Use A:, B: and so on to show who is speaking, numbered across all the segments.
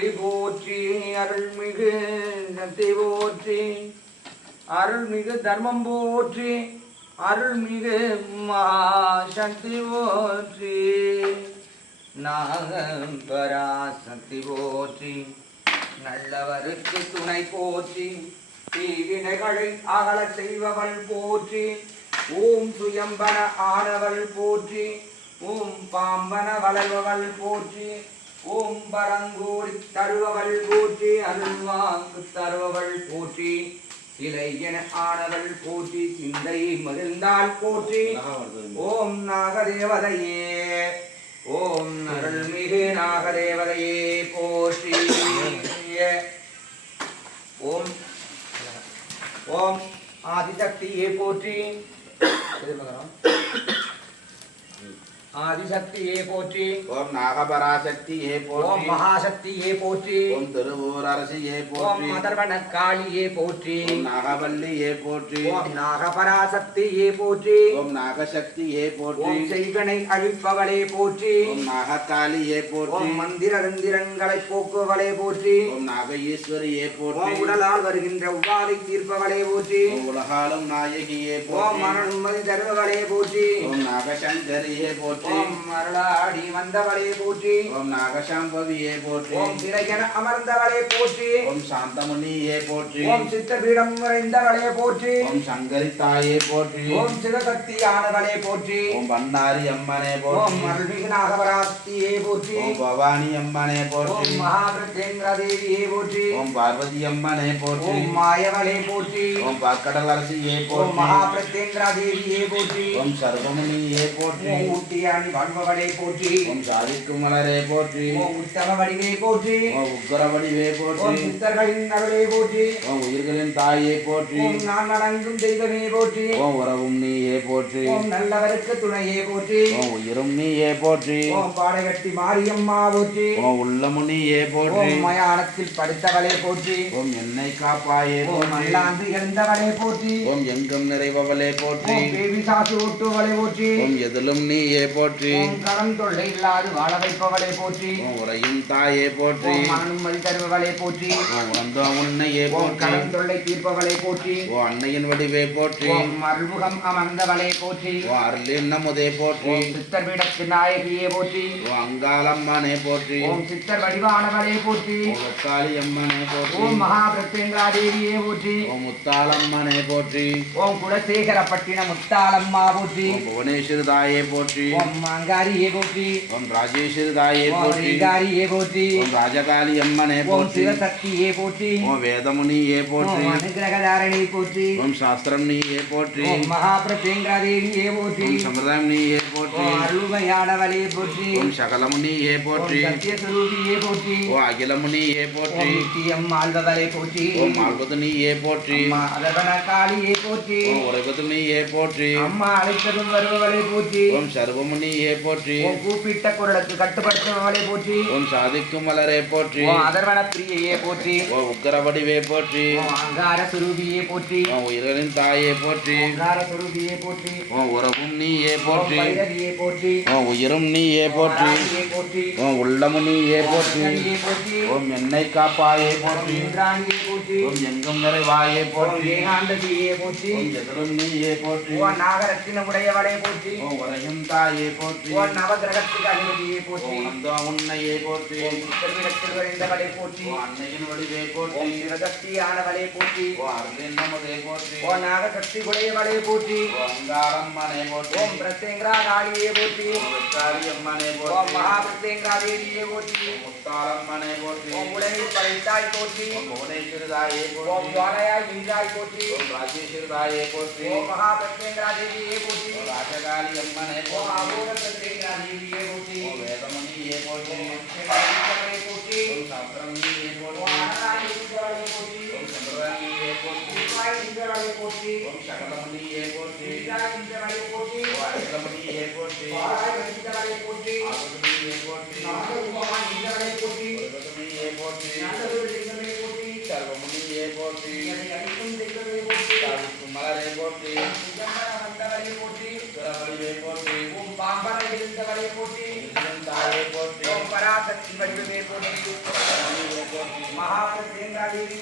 A: ஒளி போற்றி அருள்மிகு சக்தி போற்றி அருள்மிகு தர்மம் போற்றி அருள்மிகு மகாசக்தி போற்றி நாகம்பராசக்தி போற்றி நல்லவருக்கு துணை போற்றி தீவினைகளை அகல செய்பவள் போற்றி ஓம் சுயம்பன ஆனவள் போற்றி ஓம் பாம்பன வளர்பவள் போற்றி ஓம் பரங்கோடி தருபவள் போற்றி அருள்வாங்கு தருபவள் போற்றி சிலை என ஆனவள் போற்றி சிந்தை மகிழ்ந்தால் போற்றி. ஓம் நாகதேவதையே ஓம் அருள்மிகு நாகதேவதையே போற்றி. ஓம் ஓம் ஆதிசக்தியே போற்றி. ஆதிசக்தியே போற்றி
B: ஓம் நாகபராசக்தியே
A: ஓம்
B: போற்றி
A: மகாசக்தியே போற்றி
B: ஓம் திருவூர் அரசியே
A: ஓம்
B: போற்றி
A: மதர்வன காளியே போற்றி
B: ஓம் நாகவல்லியே போற்றி
A: ஓம் நாகபராசக்தியே போற்றி
B: ஓம் நாகசக்தியே போற்றி
A: ஓம் செய்கனை அழிப்பவளே போற்றி
B: ஓம் நாககாளியே போற்றி
A: ஓம் மந்திர தந்திரங்களை போக்குவளே போற்றி
B: ஓம் நாக ஈஸ்வரியே
A: ஓம்
B: போற்றி
A: உடலால் வருகின்ற உபாதை தீர்ப்பவளே போற்றி
B: ஓம் உலகாலும் நாயகியே
A: ஓம்
B: போற்றி
A: மன நிம்மதி தருபவளே போற்றி
B: ஓம் நாகசங்கரியே போற்றி
A: ஓம் மருளாடி வந்தவளே போற்றி
B: ஓம் நாகசாம்பவியே போற்றி
A: ஓம் சிறையென அமர்ந்தவளே போற்றி
B: ஓம் சாந்தமுனியே போற்றி
A: ஓம் சித்தபீடம் நிறைந்தவளே போற்றி
B: ஓம் சங்கரி தாயே போற்றி
A: ஓம் சிவசக்தியானவளே போற்றி
B: ஓம் பன்னாரி அம்மனே
A: ஓம்
B: போற்றி
A: அருள்மிகு நாகபராஸ்தியே போற்றி
B: ஓம் பவானி அம்மனே
A: ஓம்
B: போற்றி
A: மகாபிரத்யேந்திர தேவியே போற்றி
B: ஓம் பார்வதி அம்மனே போற்றி
A: ஓம் மாயவளே போற்றி
B: ஓம் பாக்கடல் அரசியே
A: ஓம்
B: போற்றி
A: மகாபிரத்யேந்திர தேவியே போற்றி
B: ஓம் சர்வமுனியே போற்றி
A: ஓம் ஊட்டியாணி வாழ்பவளே போற்றி
B: ஓம் சாதிக்கும் மலரே போற்றி
A: ஓம் உத்தம வடிவே போற்றி அருளே போற்றி
B: ஓம் உயிர்களின் தாயே போற்றி
A: நான் வணங்கும் தெய்வமே போற்றி
B: ஓம் உறவும் நீயே போற்றி
A: நல்லவருக்கு துணையே போற்றி
B: உயிரும் நீயே போற்றி
A: பாடகட்டி மாரியம்மா போற்றி
B: உள்ளமும் நீயே போற்றி
A: மயானத்தில் படுத்தவளே போற்றி
B: ஓம் என்னை காப்பாயே
A: மல்லாந்து எழுந்தவளே போற்றி
B: ஓம் எங்கும் நிறைபவளே போற்றி
A: சாசு ஊட்டுவளே போற்றி
B: எதிலும் நீயே போற்றி
A: ஓம் கடன் தொல்லை இல்லாது வாழ வைப்பவளே போற்றி
B: ஓம் உறையும் தாயே போற்றி
A: ஓம் மனநிம்மதி தருபவளே போற்றி
B: ஓம் உணர்ந்தோம் உன்னையே
A: ஓம்
B: போற்றி
A: கடன் தொல்லை தீர்ப்பவளே போற்றி
B: ஓ அன்னையின் வடிவே போற்றி
A: ஓம் மறுமுகம் அமர்ந்தவளே போற்றி
B: ஓ அருளின் நமுதே போற்றி
A: ஓம் சித்தர் பீடத்து நாயகியே போற்றி
B: ஓ அங்காளம்மனே போற்றி
A: ஓம் சித்தர் வடிவானவளே போற்றி
B: முக்காளி அம்மனே போற்றி
A: ஓம் மகாபிரத்யங்கரா தேவியே போற்றி
B: ஓ முத்தாளம்மனே போற்றி
A: ஓம் குலசேகரப்பட்டின முத்தாளம்மா போற்றி
B: ஓம் புவனேஸ்வரி தாயே போற்றி
A: ஓம் மாங்காரியே போற்றி
B: ஓம் ராஜேஸ்வரி தாயே
A: ஓம்
B: போற்றி
A: ரீகாரியே போற்றி
B: ஓம் ராஜகாளி அம்மனே
A: ஓம்
B: போற்றி
A: சிவசக்தியே போற்றி
B: ஓம் வேதமுனியே போற்றி
A: ஓம் அனுகிரகதாரணி போற்றி
B: ஓம் சாஸ்திரம் நீயே போற்றி
A: ஓம் மகாபிரத்யங்கரா தேவியே போற்றி
B: ஓம் சம்பிரதாயம் நீயே போற்றி
A: ஓம் அருள்மையானவளே போற்றி
B: ஓம் சகலமுனியே
A: ஓம்
B: போற்றி
A: சத்தியஸ்வரூபியே போற்றி
B: ஓ அகிலமுனியே போற்றி
A: ஓம் நித்தியம் ஆள்பவளே போற்றி
B: ஓம் ஆழ்வது நீயே போற்றி
A: அம்மா அதவன காளியே போற்றி
B: ஓம் உறைவது நீயே போற்றி
A: அம்மா அழைத்ததும் வருபவளே போற்றி
B: ஓம் சர்வமுனியே போற்றி
A: கூப்பிட்ட குரலுக்கு கட்டுப்படுத்துபவளே போற்றி
B: ஓம் சாதிக்கும் மலரே போற்றி
A: அதர்வன பிரியையே போற்றி
B: ஓ உக்கரவடிவே போற்றி
A: அங்கார சுரூபியே போற்றி
B: ஓ உயிர்களின் தாயே போற்றி
A: ஓங்கார சுரூபியே போற்றி
B: ஓ உறவும் நீயே போற்றி
A: போற்றி
B: ஓ உயிரும் நீயே போற்றி
A: போற்றி
B: ஓ உள்ளமும் நீயே போற்றி ஓம் என்னை காப்பாயே போற்றி
A: போற்றி
B: ஓம் எங்கும் நிறைவாயே போற்றி
A: ஏகாந்ததியே போற்றி
B: எதிரும் நீயே போற்றி
A: நாகரத்தின உடையவளே போற்றி
B: ஓ உரையும் தாயே போற்றி
A: ஓம் நவகிரகத்துக்கு அதிபதியே
B: ஓ
A: போற்றி
B: உணர்ந்தோ உன்னையே போற்றி
A: ஓம் சித்தர்விடத்தில் விளைந்தவளே போற்றி
B: ஓ அன்னையின் வடிவே போற்றி
A: ஓம் சிவசக்தியானவளே போற்றி
B: ஓ அருளின் நமதே போற்றி
A: ஓம் நாகசக்தி உடையவளே போற்றி
B: ஓ அங்காளம்மனே போற்றி
A: ஓம் பிரத்யங்கரா காளியே போற்றி
B: ஓ வெக்காரி அம்மனே
A: ஓம்
B: போற்றி
A: மகாபிரத்யங்கரா தேவியே போற்றி
B: முத்தாளம்மனே போற்றி
A: ஓம் உலகில் படைத்தாய் போற்றி
B: ஓம் புவனேஸ்வரி தாயே
A: ஓம்
B: போற்றி
A: ஜுவாலையாய் நின்றாய் போற்றி
B: ஓம் ராஜேஸ்வரி தாயே போற்றி
A: ஓம் மகாபிரத்யங்கரா தேவியே போற்றி
B: ஓ
A: शक्ति
B: बड़ी में बोलती
A: महाप्रत्यंगा देवी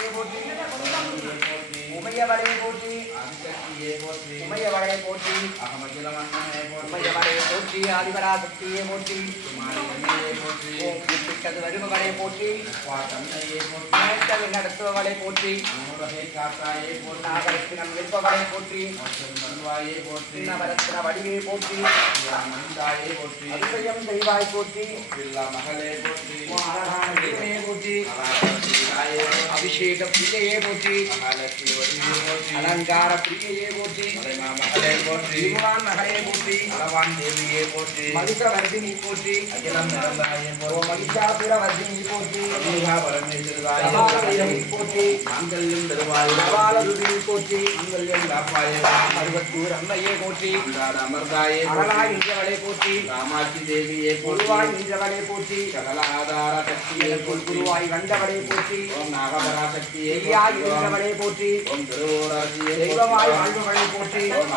A: வடிவமே போற்றி
B: சகலமணியே
A: மகாபலத்தேங்காதேவியே போற்றி
B: மணியே போற்றி
A: உமையவளை போற்றி
B: ஆதிசக்தியே போற்றி
A: உமையவளை போற்றி
B: அகமகில மன்னனே போற்றி
A: உமையவளை போற்றி ஆதிபராசக்தியே போற்றி
B: குமாரி எண்ணையே போற்றி
A: ஓம் கூப்பிட்டது வருபவளை போற்றி
B: அப்பா தன்னையே போற்றி
A: நினைத்தவை நடத்துபவளை போற்றி
B: அனுரகை காத்தாயே போற்றி
A: நாகரத்தினம் இருப்பவளை போற்றி
B: மற்றும் நல்வாயே போற்றி
A: நவரத்தின வடிவே போற்றி
B: மந்தாயே போற்றி
A: அதிசயம் செய்வாய் போற்றி
B: பில்லா மகளே போற்றி
A: ஓ அழகான தேவனே போற்றி
B: மகாலட்சுமிதாயே போற்றி
A: அபிஷேக பிரியையே போற்றி
B: மகாலட்சுமி வடிவே போற்றி
A: அலங்கார பிரியையே போற்றி
B: மலைமா மகளே போற்றி. அளவான் தேவியே போற்றி.
A: மகிஷவர்தினி போற்றி.
B: அகிலம் நிறந்தாயே
A: ஓ
B: போற்றி.
A: மகிஷாசுர வர்தினி போற்றி.
B: அபிகா பரமேஸ்வரதாயே
A: சபாலவைரவி போற்றி.
B: மாங்கல்யம் தருவாயே.
A: போற்றி.
B: மாங்கல்யம் காப்பாயே
A: மருவத்தூர் அம்மையே போற்றி.
B: அன்றாட அமர்ந்தாயே
A: அழகாய் நின்றவளை போற்றி.
B: காமாட்சி தேவியே போற்றி.
A: நின்றவளை போற்றி.
B: சகல ஆதார சக்தியே
A: குருவாய் வந்தவளை போற்றி.
B: ஓம் நாகபராசக்தியே
A: செய்யாய்
B: போற்றி.
A: இருந்தவளை போற்றி.
B: ஓம் திருவோராசியே
A: தெய்வமாய்
B: போற்றி.
A: வாழ்பவளை போற்றி.
B: ஓம்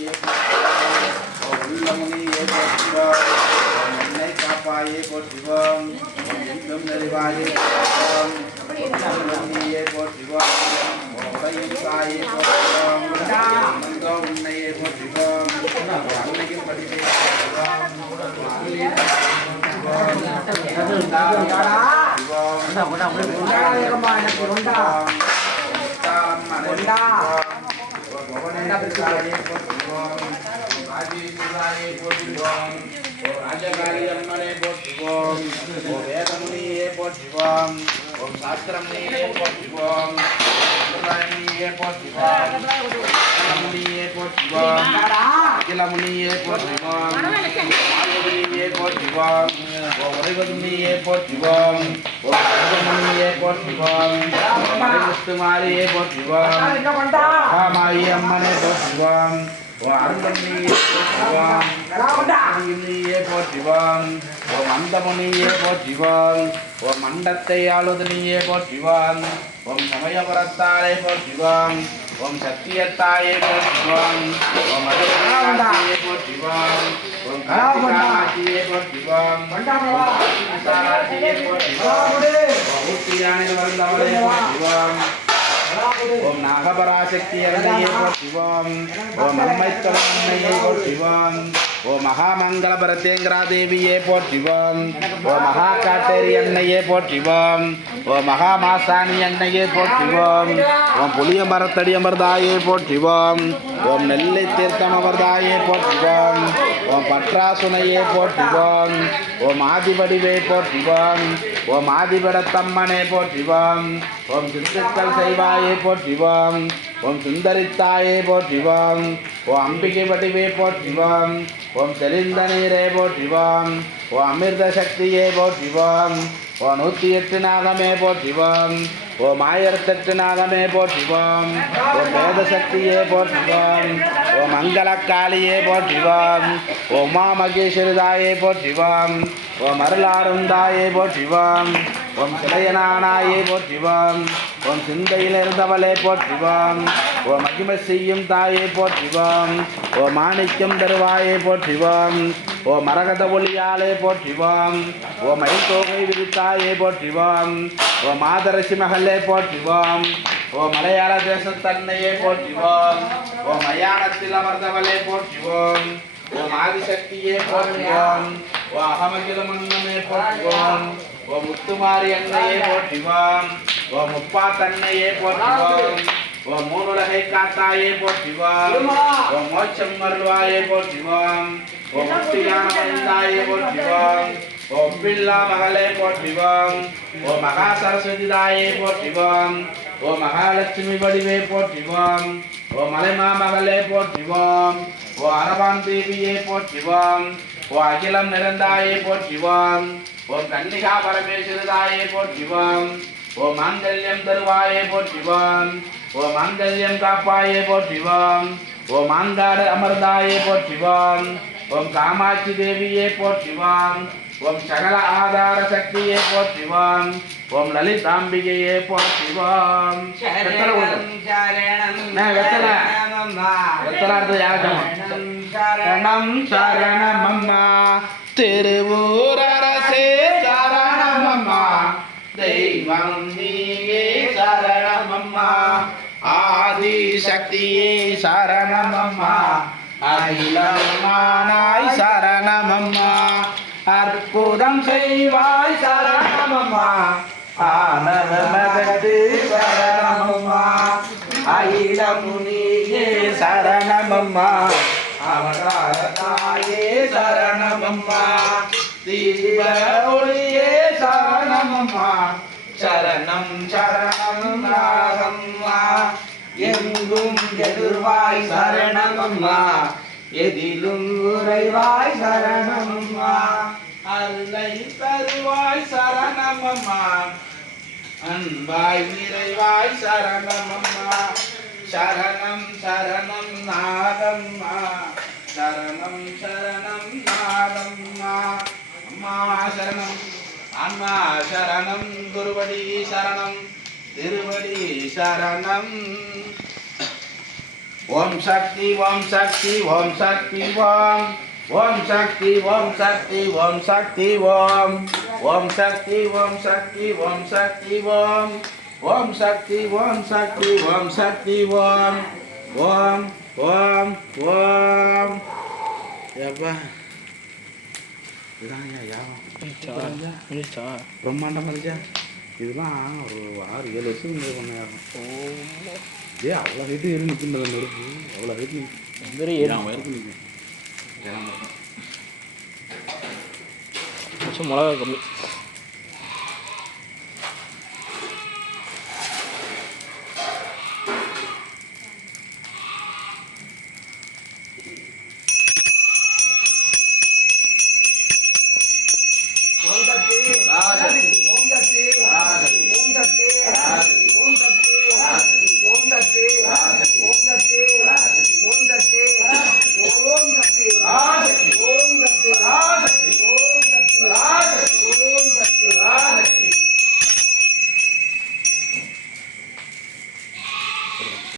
B: எங்கும் நிறைவாயே போற்றுவாம் ஓ உலகம் நீயே போற்றுவாம் ஓ உடையும் தாயே போற்றுவாம் மங்கோ உன்னையே போற்றுவாம் ஓ அன்னையும் படிப்பே போற்றுவாம் ஓ அருளியே
A: கொண்டாடகமா எனக்கு கொண்டா கொண்டா
B: போற்றுவோம் ஓம் சாஸ்திரம் நீயே போற்றுவோம் நீயே போற்றுவோம் முனியே போற்றுவோம் அகிலமுனியே போற்றுவோம் ஆயுதமுனியே போற்றுவோம் ஓ உறைவதும் நீயே போற்றுவோம் ஓ முனியே போற்றுவோம் முத்துமாரியே போற்றுவோம்
A: என்ன கொண்டா
B: மகாமாயி அம்மனை போற்றுவோம் ஓ அருந்தமுனியே போற்றுவோம்
A: கொண்டா
B: நீயே போற்றுவோம் ஓ மந்தமுனியே போற்றுவோம் ஓ மண்டத்தை ஆளுது நீயே போற்றுவோம் ஓம் சமயபுரத்தாலே போற்றுவோம் ஓம் சத்தியத்தாயே போற்றுவோம் ஓம் மதுரையே போற்றுவோம் ஓம் கார்த்திகாமாட்சியே போற்றுவோம்
A: கொண்டாடவா
B: விசாலாட்சியே போற்றுவோம் ஓம் ஊட்டியானில் வந்தவளே போற்றுவோம் ஓம் நாகபராசக்தி அன்னையை போற்றுவோம் ஓம் அம்மைத்தவன் அன்னையை போற்றுவோம் ஓம் மகாமங்கல பரத்தேங்கரா தேவியே போற்றிவோம். ஓ மகா காட்டேரி அன்னையே போற்றிவோம். ஓ மகா மாசாணி அன்னையே போற்றிவோம். ஓம் புளிய மரத்தடி அமர்தாயே போற்றிவோம். ஓம் நெல்லை தீர்த்தம் அமர்தாயே போற்றிவோம். ஓம் பற்றாசுனையே போற்றுவோம். ஓம் ஆதிபடிவே போற்றுவோம். ஓம் ஆதிபடத்தம்மனே போற்றுவோம். ஓம் சித்துக்கள் செய்வாயே போற்றுவோம். ஓம் சுந்தரித்தாயே போற்றுவோம். ஓ அம்பிகை வடிவே போற்றுவோம். ஓம் தெளிந்த நீரே போற்றுவோம். ஓ அமிர்த சக்தியே போற்றுவோம் ஓ நூற்றி எட்டு நாகமே போற்றுவோம் ஓ ஆயிரத்தெட்டு நாகமே போற்றுவோம் ஓ வேத சக்தியே போற்றுவோம் ஓ மங்களக்காளியே போற்றுவோம் ஓ உமா மகேஸ்வரிதாயே போற்றுவோம் ஓ மருளாரும் தாயே போற்றுவோம் ஓம் சிலையனானாயே போற்றுவோம் ஓம் சிந்தையில் இருந்தவளே போற்றுவோம் ஓ மகிமை செய்யும் தாயே போற்றுவோம் ஓ மாணிக்கம் தருவாயே போற்றுவோம் ஓ மரகத ஒளியாலே போற்றிவோம். ஓ மயில் தோகை விரித்தாயே போற்றிவோம். ஓ மாதரசி மகளே போற்றிவோம். ஓ மலையாள தேசத்தன்னையே போற்றிவோம். ஓ மயானத்தில் அமர்ந்தவளே போற்றுவோம். ஓ ஆதிசக்தியே போற்றுவோம். ஓ அகமகில மன்னமே போற்றுவோம். ஓ முத்துமாரி அன்னையே போற்றுவோம். ஓ முப்பா தன்னையே போற்றுவோம். ஓம் மூணுலகை காத்தாயே போற்றிவோம் ஓ மோட்சம் மருள்வாயே போற்றிவோம் ஓ முக்தியான மனிதாயே போற்றிவோம் ஓம் பில்லா மகளே போற்றிவோம் ஓ மகா சரஸ்வதி தாயே போற்றிவோம் ஓம் மகாலட்சுமி வடிவே போற்றிவோம் ஓ மலைமா மகளே போற்றிவோம் ஓ அரவான் தேவியே போற்றிவோம் ஓ அகிலம் நிறந்தாயே போற்றிவோம் ஓ கன்னிகா பரமேஸ்வரதாயே போற்றிவோம் ஓ மாங்கல்யம் தருவாயே போற்றிவோம் ஓ மாங்கல்யம் காப்பாயே போற்றிவோம் ஓ மாங்காடு அமர்ந்தாயே போற்றிவோம் ஓம் காமாட்சி தேவியே போற்றிவோம் ஓம் சகல ஆதார சக்தியே போற்றிவோம் ஓம் லலிதாம்பிகையே போற்றிவோம் வெத்தலை கொடுங்க. அண்ணே, வெத்தலை. வெத்தலை அடுத்தது யாருக்கும் சரணம் சரணம் அம்மா திருவூர் சக்தியே சரணமம்மா. அகிலமானாய் சரணமம்மா. அற்புதம் செய்வாய் சரணமம்மா. அம்மா ஆனந்தமகத்து சரணம் அம்மா அகிலமுனியே சரணமம்மா. அவதாரதாயே சரணமம்மா. தீப ஒளியே சரணமம்மா. சரணம் சரணம் நாகம்மா எங்கும் எதிர்வாய் சரணமம்மா எதிலும் உறைவாய் சரணமம்மா அல்லை தருவாய் சரணமம்மா அன்பாய் நிறைவாய் சரணமம்மா சரணம் சரணம் நாதம்மா. சரணம் சரணம் நாதம்மா. அம்மா சரணம். அம்மா சரணம். குருபடி சரணம். திருவடி சரணம் ஓம் சக்தி ஓம் சக்தி ஓம் சக்தி ஓம் ஓம் சக்தி ஓம் சக்தி ஓம் சக்தி ஓம் ஓம் சக்தி ஓம் சக்தி ஓம் சக்தி ஓம் ஓம் சக்தி ஓம் சக்தி ஓம் சக்தி ஓம் ஓம் ஓம் ஓம் எப்பா இதான் ஐயா யாகம் பிரம்மாண்டம் இருந்துச்சா இதெல்லாம் ஒரு ஆறு ஏழு வருஷம் முன்னாடி பண்ண ஏ அவ்வளோ ஹைட்டு ஏறி நிற்கின்றது அந்த நெருப்பு. அவ்வளோ ஹைட் நிற்கும்
C: வெறும் ஏழு
B: வயிறுக்கு நிற்கும்
C: மிளகா கம்மி.